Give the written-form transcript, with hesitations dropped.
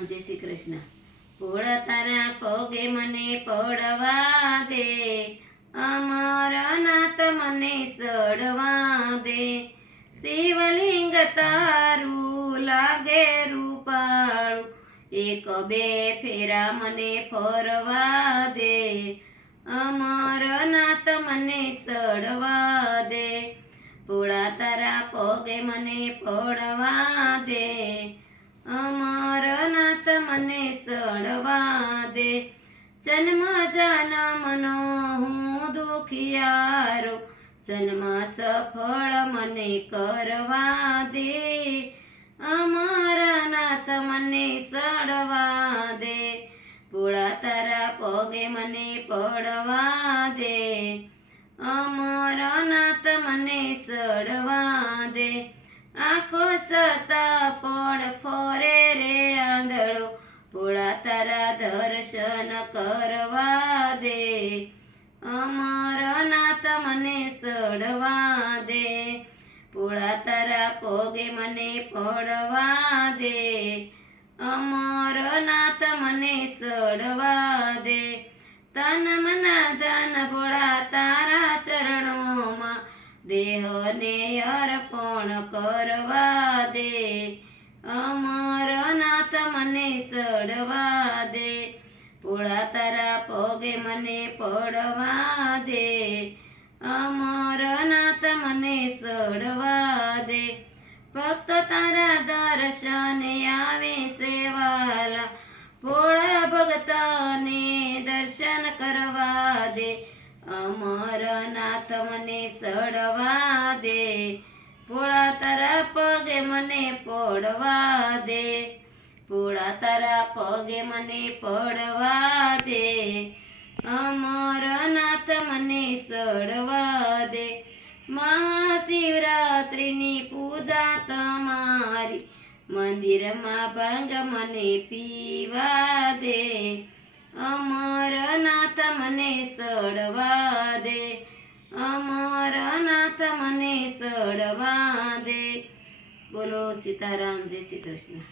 જય શ્રી કૃષ્ણ. ભોળા તારા પગે મને પડવા દે, અમરનાથ મને સડવા દે. શિવલિંગ તારું લાગે રૂપાળું, એક બે ફેરા મને ફરવા દે, અમરનાથ મને સડવા દે. ભોળા તારા પગે મને પડવા દે, અમરનાથ મને સડવા દે. જન્મ જન્મનો હું દુખિયારો, જન્મ સફળ મને કરવા દે, અમરનાથ મને સડવા દે. ભોળા તારા પગે મને પડવા દે, અમરનાથ મને સડવા દે. આંખો સતા પડ ફરે રે આંધળો, ભોળા તારા દર્શન કરવા દે, અમરનાથ મને સડવા દે. ભોળા તારા પગે મને પડવા દે, અમરનાથ મને સડવા દે. તન મન ધન ભોળા તારા શરણોમાં, દેહને અર્પણ કરવા દે, અમરનાથ મને સડવા દે. ભોળા તારા પગે મને પડવા દે, અમરનાથ મને સડવા દે. ભક્ત તારા દર્શને આવે સેવાલા, ભોળા ભક્તને દર્શન કરવા દે, અમરનાથ મને સડવા દે. ભોળા તારા પગે મને પડવા દે, ભોળા તારા પગે મને પડવા દે, અમરનાથ મને સડવા દે. મહાશિવરાત્રિની પૂજા તમારી, મંદિરમાં ભાંગ મને પીવા દે, અમરનાથ મને સડવા દે, અમરનાથ મને સડવા દે. બોલો સીતારામ. જય શ્રી કૃષ્ણ.